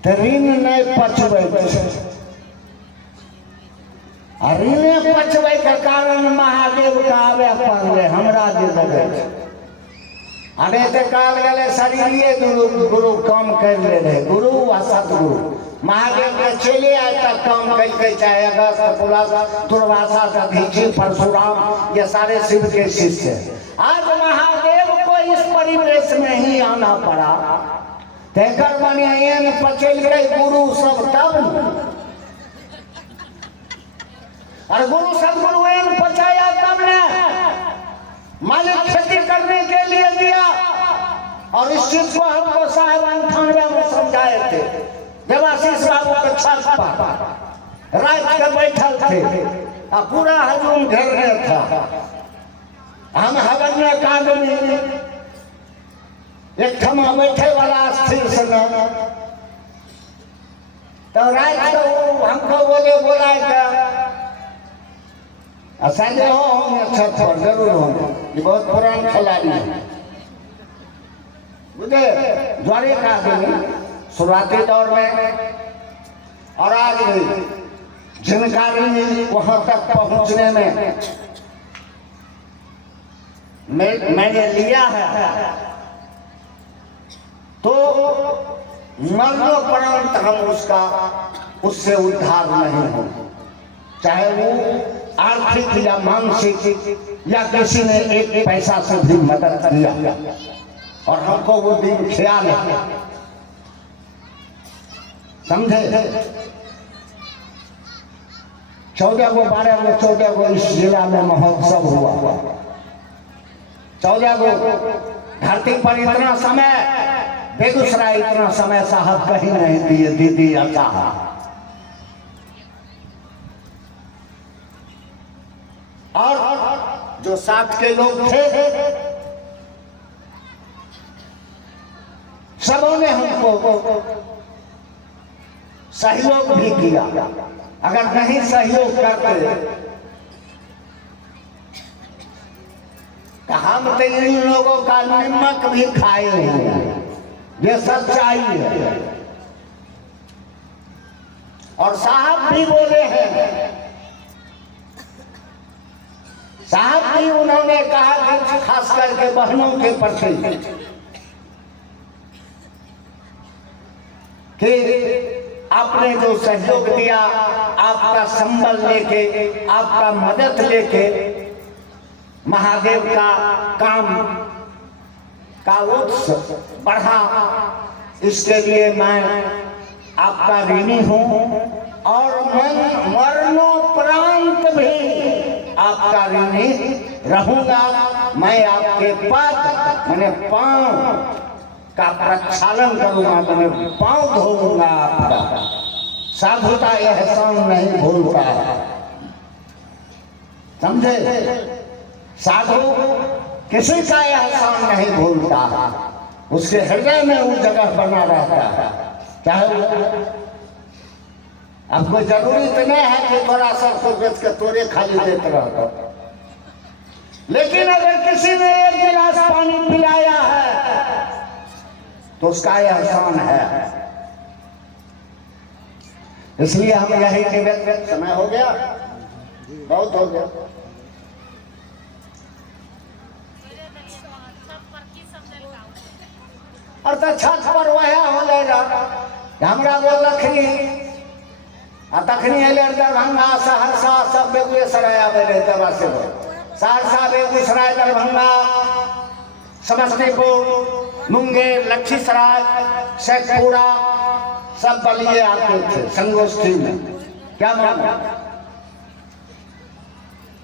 तो ऋण नहीं पचबे, ऋण पचबे के कारण महादेव का आवे पड़े हमरा जे लगे। अरे तो काल गले शरीरिये गुरु काम कर ले रहे, गुरु व सतगुरु महादेव के चले आज तक काम करके, चाहे अगस्त पुरासा दुर्वासा दधीची परशुराम ये सारे शिव के शिष्य। आज महादेव को इस परिवेश में ही आना पड़ा। तेकर बनियान पचल गए गुरु सब तब, और गुरु सदगुरु एन पचाया तब ने मालिक खेती करने के लिए दिया। और इस चीज को हमको साहब 98 में समझाए थे। देवाशीष बाबू के छत पर रात के बैठल थे और पूरा हजूम घेरने था। हम हवन में कांड में एक ठमा बैठे वाला स्थिर से न तो रात को हमको बोला संजय हो होंगे छत पर जरूर होंगे, ये बहुत पुराना खिलाड़ी है बुझे। द्वारिका आदमी शुरुआती दौर में और आज भी जानकारी वहां तक पहुंचने में मैंने लिया है तो मरणोपरांत हम उससे उद्धार नहीं हो, चाहे वो आर्थिक या मानसिक या किसी ने एक पैसा से भी मदद किया। और हमको वो दिन ख्याल है, समझे। 14 को 12 को 14 को इस जिला में महोत्सव हुआ। 14 को धरती पर इतना समय, बेगूसराय इतना समय साहब कहीं नहीं दिए दीदी अच्छा। और जो साथ के लोग थे सबों ने हमको सहयोग भी किया। अगर नहीं सहयोग करते तो हम तो इन लोगों का नमक भी खाए हुए, ये सच्चाई है। और साहब भी बोले हैं, साहब भी उन्होंने कहा कि खास करके बहनों के प्रति कि आपने जो सहयोग दिया, आपका संबल लेके, आपका मदद लेके महादेव का काम का उत्सव बढ़ा, इसके लिए मैं आपका ऋणी हूँ और मैं मरणोपरांत भी आपका ऋणी रहूंगा। मैं आपके पाद मैंने पांव का प्रक्षालन करूंगा, मैंने पांव धोऊंगा आपका। साधुता यह एहसान नहीं भूलता, समझे? साधु किसी का एहसान नहीं भूलता, उसके हृदय में वो जगह बना रहता है। चाहे अब कोई जरूरी तो नहीं है कि थोड़ा सा को बेच के तोरे खाली देते रहो, लेकिन अगर किसी ने एक गिलास पानी पिलाया है तो उसका एहसान है। इसलिए हम यही निवेदन, समय हो गया, बहुत हो गया। और तो छठ पर वह हो जाएगा, हमरा बोलखनी आ तखनी अल दरभंगा सहरसा सब बेगूसराय आवे रहे, तब से सहरसा बेगूसराय दरभंगा समस्तीपुर मुंगेर लखीसराय शेखपुरा सब बलिए आते थे संगोष्ठी में। क्या माना,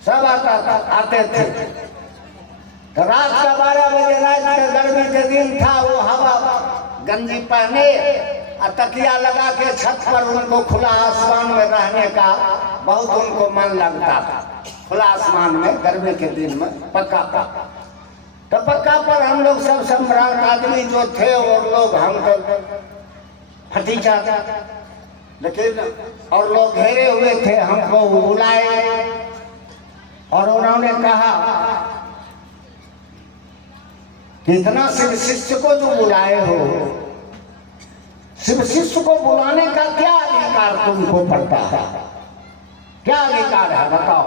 सब आते थे। तो रात का 12 बजे, रात के गर्मी के दिन था, वो हवा गंजी पहने और तकिया लगा के छत पर उनको खुला आसमान में रहने का बहुत उनको मन लगता था। खुला आसमान में गर्मी के दिन में पक्का पर, तो पक्का पर हम लोग सब सम्राट आदमी जो थे और लोग हम तो फटीचा, लेकिन और लोग घेरे हुए थे, हमको बुलाए और उन्होंने कहा कि इतना शिव शिष्य को जो बुलाए हो, शिव शिष्य को बुलाने का क्या अधिकार तुमको पड़ता है? क्या अधिकार है बताओ?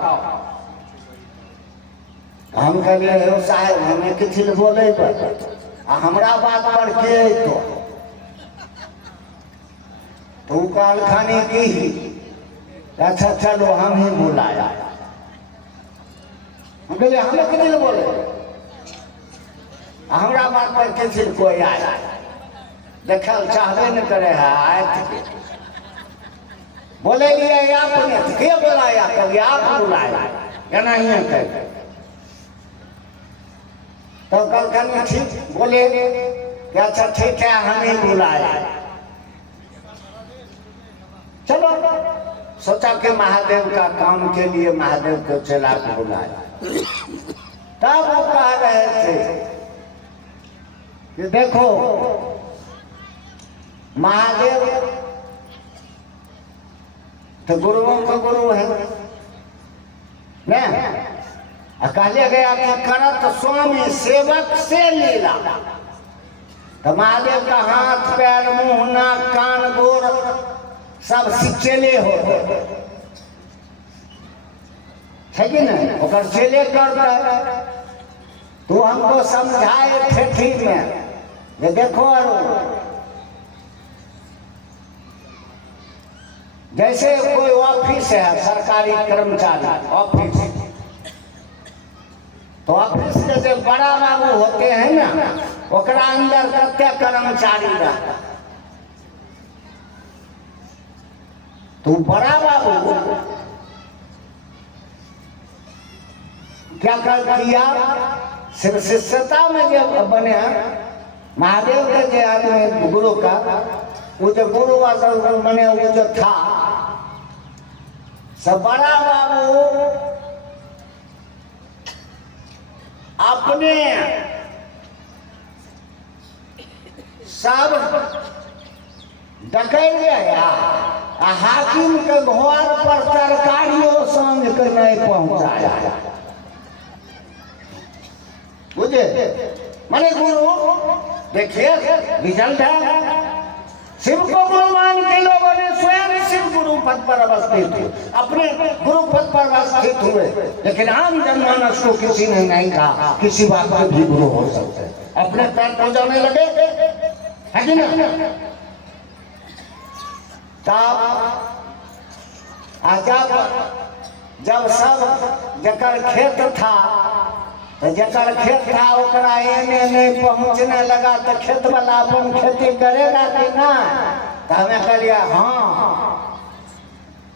हम कहे साहेब हमें किसी बोले हमरा बात पर के तो काल खाने की, अच्छा चलो हम ही बुलाया। हम कहे हमें किसी बोले, हमरा बात पर किसी कोई आया, देखल चाहबे न करे है, आए बोले लिए आपने के बुलाया, कभी आप बुलाया या नहीं कहे। तो कल कल ठीक बोले कि अच्छा ठीक है हम ही बुलाया। चलो सोचा कि महादेव का काम के लिए महादेव को चला के बुलाया। तब वो कह रहे थे कि देखो महादेव तो गुरुओं का गुरु है ना, कहले गया कि करत स्वामी सेवक से लीला। तो महादेव का हाथ पैर मुंह नाक कान गोर सब चेले हो, है कि नहीं? ओकर चेले करता है। तो हमको समझाए ठेठी में ये देखो, जैसे कोई ऑफिस है, सरकारी कर्मचारी ऑफिस, तो ऑफिस के जो बड़ा बाबू होते हैं ना, ओकरा अंदर कते कर्मचारी रहता। तो बड़ा बाबू क्या कर किया, शिव शिष्यता में जब बने महादेव के जो आदमी गुरु का, वो जो गुरु बने वो जो था, सब बड़ा बाबू अपने सब डकैत गया, हाकिम के घर पर तरकारियों सांझ के नहीं पहुंचाया। बुझे माने गुरु देखिए रिजल्ट है। शिव को गुरु मान के लोगों ने स्वयं शिव गुरु पद पर अवस्थित हुए, अपने गुरु पद पर अवस्थित हुए, लेकिन आम जनमानस को किसी ने नहीं कहा किसी बात में भी गुरु हो सकते हैं। अपने पैर को जाने लगे, है कि ना? जब सब जकर खेत था तो जकर खेत था ओकरा एने नहीं पहुँचने लगा तो खेत वाला अपन खेती करेगा कि ना? तो हमें कहलिए हाँ,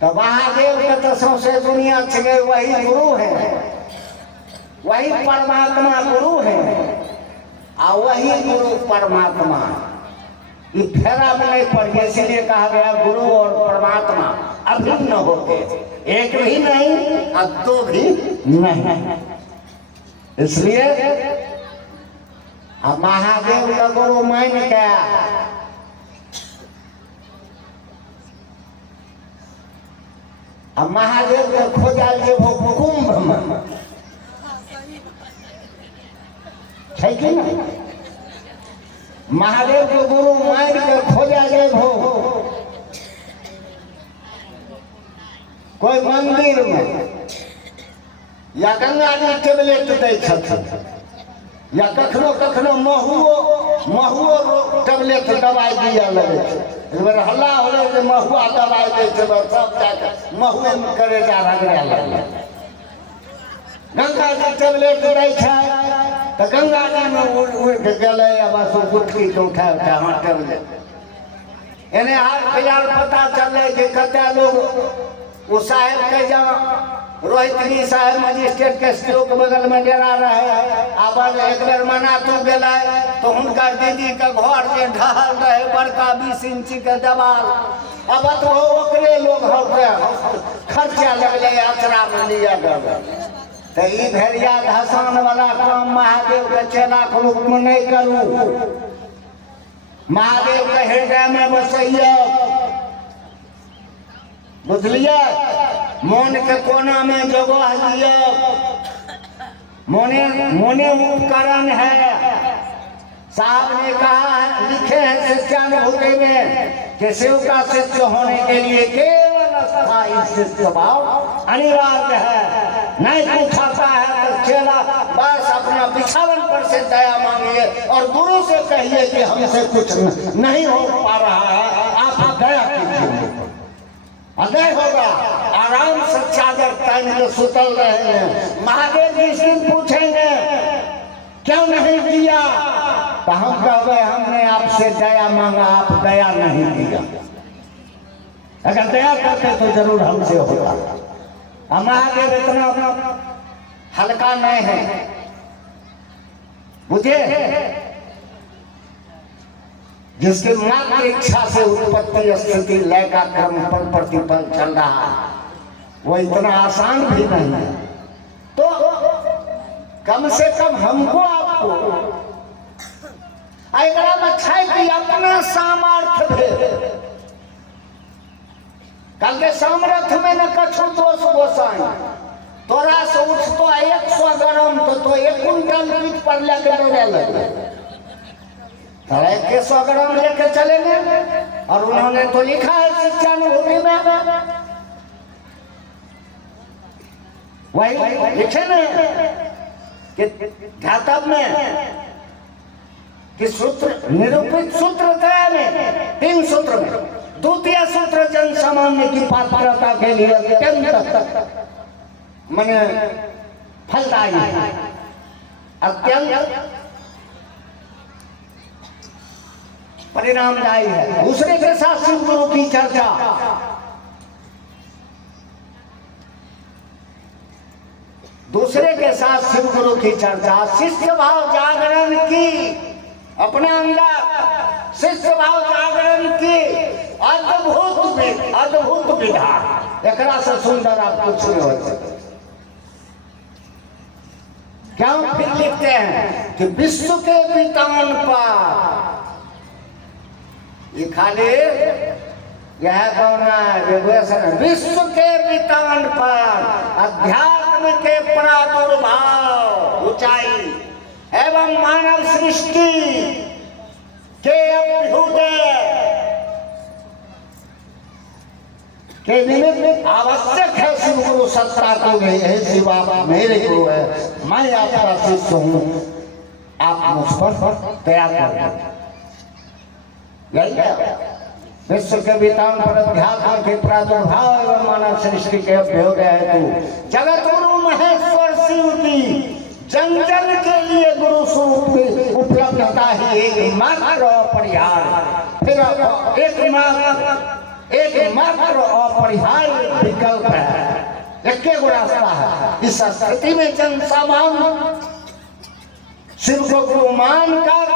तो महादेव के तो सौंसे दुनिया छे, वही गुरु है, वही परमात्मा गुरु है, और वही गुरु परमात्मा ये फेरा में नहीं पड़े, इसीलिए कहा गया गुरु और परमात्मा अभिन्न होते, एक भी नहीं और दो भी नहीं। इसलिए अब महादेव का गुरु मान गया, अब महादेव के खोजा जे वो कुंभ में है कि नहीं? महादेव के गुरु मान के खोजा जाए हो कोई मंदिर में या गंगा जी टेबलेट दै छथिन, या कखनो कखनो महुओ टेबलेट दवाई दिया लगे छै। एक बेर हल्ला होले जे महुआ दवाई दै छै, सब जाके महुए में करे जा रगड़ा लगे। गंगा जी टेबलेट दै छै तो गंगा जी में उड़ गए, बस गुटकी के उठा हाँ टेबलेट। एने हाल फिलहाल पता चले कि कते लोग वो साहेब के जहाँ रोहितनी साहेब मजिस्ट्रेट के स्टोर के बगल में डेरा रहे, अब एक बेर मना तू गए तो उनका दीदी के घर में ढहल रहे बड़का 20 इंची के दीवार, अब तो ओकरे लोग खर्चा लगले अचरा में लिया गया। तो ई भेड़िया धसान वाला काम महादेव के चेला के रूप में नहीं करू, महादेव के हृदय में बसैया, बुझलिए? मन के कोना में जगह लिया, मोने उपकरण है। साहब ने कहा है, लिखे हैं शिष्यानुभूति में कि शिव का शिष्य होने के लिए केवल अस्थायी शिष्य भाव अनिवार्य है। नहीं कुछ आता है तो चेला बस अपना बिछावन पर से दया मांगिए और गुरु से कहिए कि हमसे कुछ नहीं हो पा रहा है, आप दया कीजिए, अदय होगा। आराम से चादर तान के सुतल रहे हैं। महादेव जी से पूछेंगे क्यों नहीं दिया, तो हम कहेंगे हमने आपसे दया मांगा, आप दया नहीं दिया। अगर दया करते तो जरूर हमसे होगा। महादेव इतना हल्का नहीं है, मुझे जिसके मात्र इच्छा से उत्पत्ति स्थिति लय का क्रम पर प्रतिपल चल रहा है वो इतना आसान भी नहीं है। तो कम से कम हमको आपको अगला बच्चा की अपना सामर्थ्य दे। कल के सामर्थ्य में न कछु दोष गोसाई, तोरा से उठ तो 100 ग्राम तो 1 कुंटल पीठ पर लेके दौड़े लगे, 100 ग्राम लेके चलेंगे। और उन्होंने तो लिखा है शिष्यानुभूति में, वही लिखे न कि ध्यातव्य में कि सूत्र निरूपित सूत्र में 3 सूत्र में द्वितीय सूत्र जन सामान्य की पात्रता के लिए अत्यंत माने फलदायी, अत्यंत परिणामदायी है। दूसरे के साथ शिव गुरु की चर्चा, दूसरे के साथ शिव गुरु की चर्चा, शिष्य भाव जागरण की, अपने अंदर शिष्य भाव जागरण की अद्भुत विधा, एकरा से सुंदर आप कुछ नहीं हो सकते। क्यों फिर लिखते हैं कि विश्व के वितान पर, ये खाली यह कहना है विश्व के वितान पर अध्यात्म के प्रादुर्भाव ऊंचाई एवं मानव सृष्टि के अभ्युदय के निमित्त आवश्यक है शिव गुरु सत्ता को गई है। शिव आप मेरे गुरु है, मैं आपका शिष्य हूँ, आप मुझ पर दया कर। विश्व के वितान पर अध्यात्म के प्रादुर्भाव एवं मानव सृष्टि के अभ्योग है तू। जगत गुरु महेश्वर शिव की जन जन के लिए गुरु स्वरूप की उपलब्धता ही एकमात्र अपरिहार्य, फिर एकमात्र अपरिहार्य विकल्प है। एक रास्ता है। इस स्थिति में जन सामान्य शिव को गुरु मानकर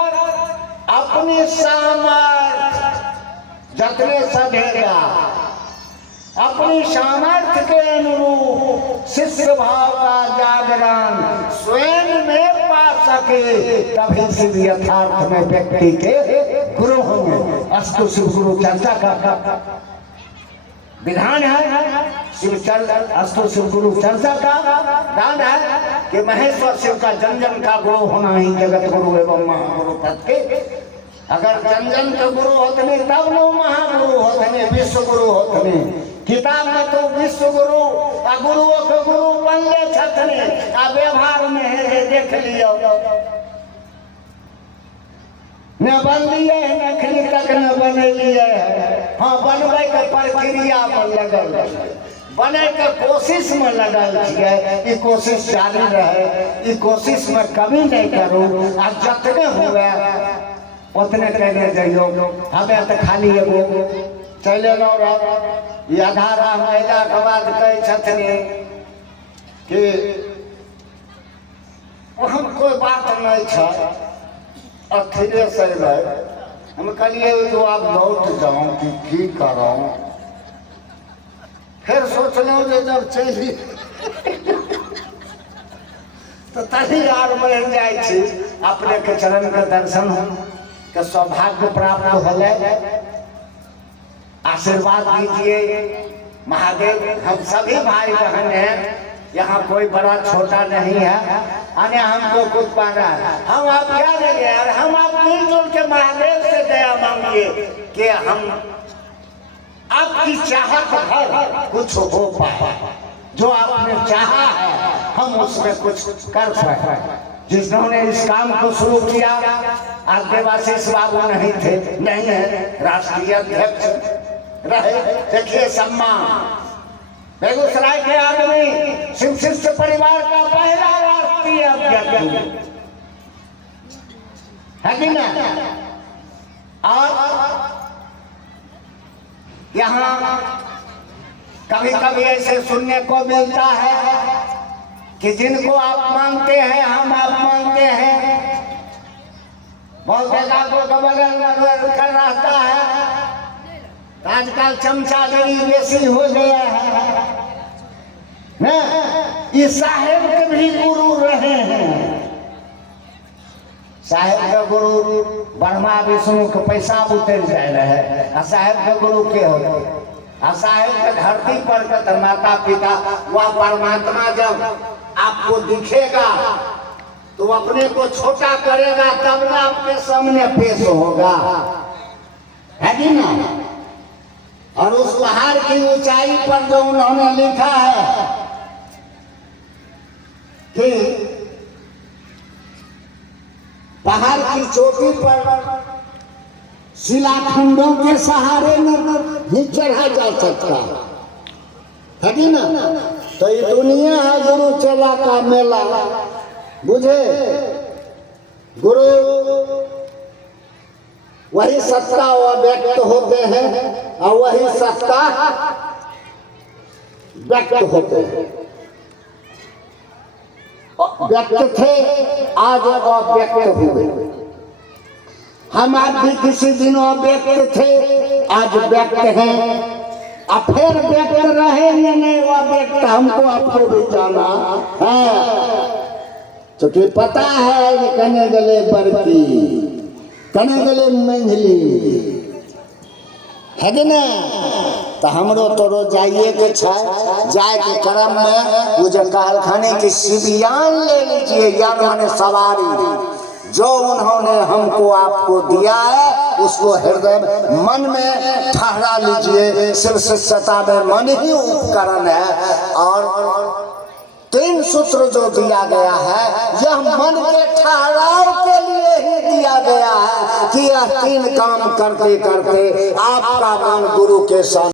अपनी सामर्थ्य जतने सधेगा, अपनी सामर्थ्य के अनुरूप शिष्य भाव का जागरण स्वयं में पा सके, तभी शिव यथार्थ में व्यक्ति के गुरु होंगे। अस्तु शिव गुरु चर्चा का विधान है। अस्तु शिव गुरु चर्चा का दान है कि महेश्वर शिव का जन जन का गुरु होना ही जगत गुरु एवं महागुरु पद के। अगर जन जन के गुरु होतने तब नो महागुरु होतने, विश्व गुरु होतने। किताब में तो विश्व गुरु आ गुरुओं के गुरु बनले छथने, आ व्यवहार में है देख लियो न बन लिए अखनी तक न बने लिए। हाँ, बनवे के प्रक्रिया में लगल, बने के कोशिश में लगल छिए। ई कोशिश जारी रहे, ई कोशिश में कमी नहीं करू। आ जतने हुए उतने कहने जाइयो। हमें तो खाली एगो चले लो ये आधा राह महिला के बाद कहे छथने कि हम कोई बात नहीं छ अखिले से हम कहलिए तो आप लौट जाऊं कि करो। फिर सोचलो जे जब चली तो तही यार बढ़ जाए छी। अपने के चरण के दर्शन के सौभाग्य प्राप्त होले। आशीर्वाद दीजिए महादेव। हम सभी भाई बहन हैं, यहाँ कोई बड़ा छोटा नहीं है। अने हमको कुछ पाना है, हम आप क्या देंगे और हम आप मिलजुल के महादेव से दया मांगिए कि हम आपकी चाहत भर कुछ हो पाए। जो आपने चाहा है हम उसमें कुछ कर पाए। जिन्होंने इस काम को शुरू किया आज देवाशीष बाबू नहीं थे, नहीं है, राष्ट्रीय अध्यक्ष रहे। देखिए सम्मान, बेगूसराय के आदमी शिव शिष्य परिवार का पहला राष्ट्रीय अध्यक्ष है कि ना। और यहाँ कभी कभी ऐसे सुनने को मिलता है कि जिनको आप मांगते हैं हम आप मांगते हैं। बहुत को बगल कर रहता है। आजकल चमचागिरी बेसी हो गया है ना। ये साहेब के भी गुरु रहे हैं। साहेब के गुरु ब्रह्मा विष्णु के पैसा उतर जाए रहे, आ साहेब के गुरु के होते। आ साहेब के धरती पर के माता पिता वह परमात्मा जब आपको दिखेगा तो अपने को छोटा करेगा, तब ना आपके सामने पेश होगा, है कि ना। और उस पहाड़ की ऊंचाई पर जो उन्होंने लिखा है कि पहाड़ की चोटी पर शिलाखंडों के सहारे नहीं चढ़ा जा सकता, है कि ना। तो ये दुनिया है गुरु चेला का मेला, बुझे। गुरु वही सत्ता व्यक्त होते हैं और वही सत्ता व्यक्त होते हैं। व्यक्त थे, आज अव्यक्त हुए। हम आज भी किसी दिन अव्यक्त थे, आज व्यक्त हैं, और फिर व्यक्त रहेंगे नहीं। वो व्यक्त हमको आपको भी जाना है, क्योंकि पता है ये कने गले बरकी, कने गले मंझली, है कि ना। तो हमरो तोरो जाइए के जाए के क्रम में वो जो कारखाने की शिवियान ले लीजिए, यानी सवारी जो उन्होंने हमको आपको दिया है उसको हृदय मन में ठहरा लीजिए। सिर्फ शिष्यता में मन ही उपकरण है। और 3 सूत्र जो दिया गया है यह मन के ठहराव के लिए ही दिया गया है कि यह 3 काम करते करते आपका मन गुरु के साथ